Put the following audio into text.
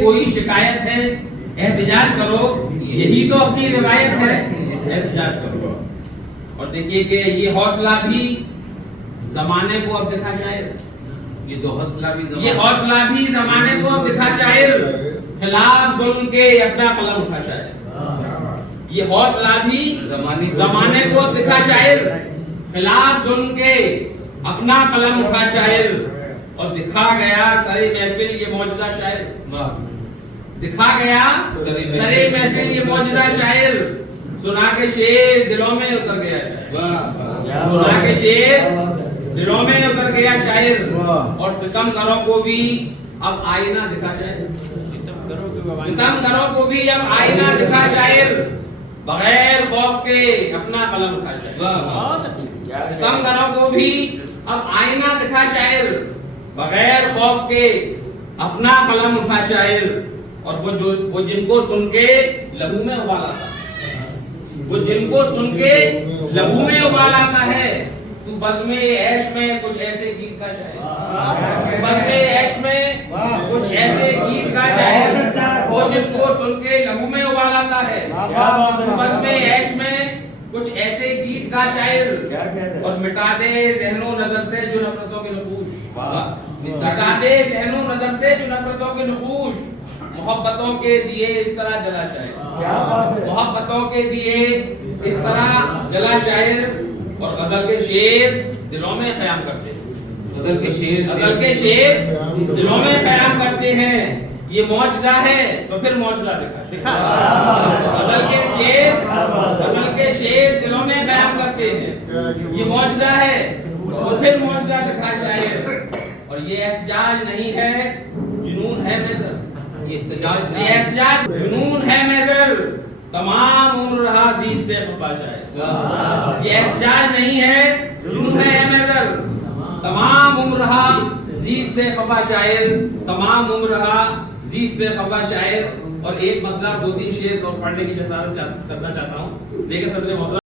کوئی شکایت ہے احتجاج کرو، یہی تو اپنی روایت ہے، احتجاج کرو۔ اور دیکھیے کہ یہ حوصلہ بھی زمانے کو اب دکھا شاعر، یہ حوصلہ بھی زمانے کو اب دکھا شاعر، خلاف ظلم کے اپنا قلم اٹھا شاعر۔ یہ حوصلہ بھی زمانے کو اب دکھا شاعر، خلاف ظلم کے اپنا قلم اٹھا شاعر، اور دکھا گیا سرے محفل یہ موجودہ شاعر، دکھا گیا سرے محفل یہ موجودہ شاعر، سنا کے شعر دلوں میں اتر گیا شاعر، سنا کے شعر دلوں میں اتر گیا شاعر، اور ستم گروں کو بھی اب آئینہ دکھا شاعر، ستم گروں کو بھی اب آئینہ دکھا شاعر، بغیر خوف کے اپنا قلم اٹھا شاعر، ستم گروں کو بھی اب آئینہ دکھا شاعر، بغیر خوف کے اپنا قلم اٹھا شاعر، اور وہ جن کو سن کے لہو میں ابال آتا ہے، وہ جن کو سن کے لہو میں ابال آتا ہے، تو بزم عیش میں کچھ ایسے گیت کا شاعر، بزم عیش میں کچھ ایسے گیت کا شاعر، وہ جن کو سن کے لہو میں ابال آتا ہے، تو بزم عیش میں کچھ ایسے گیت کا شاعر، اور مٹا دے ذہن و نظر سے جو نفرتوں کے نقوش، مٹا دے ذہن و نظر سے جو نفرتوں کے نقوش، محبتوں کے دیے اس طرح جلا شاعر، محبتوں کے دیے اس طرح جلا شاعر، اور غزل کے شعر دلوں میں قیام کرتے ہیں، غزل کے شعر دلوں میں قیام کرتے ہیں، یہ معجزہ ہے تو پھر معجزہ دکھا، غزل کے شعر دلوں میں قیام کرتے ہیں، یہ معجزہ ہے تو پھر معجزہ دکھا شاعر، اور یہ احتجاج نہیں ہے جنون ہے محضر، یہ احتجاج جنون ہے محضر، تمام عمر رہا زیست سے خفا شاعر، یہ احتجاج نہیں ہے جنون ہے محضر، تمام عمر رہا زیست سے خفا شاعر، تمام عمر رہا زیست سے خفا شاعر۔ اور ایک مطلب دو تین شعر اور پڑھنے کی جسارت کرنا چاہتا ہوں، دیکھیں صدر محترم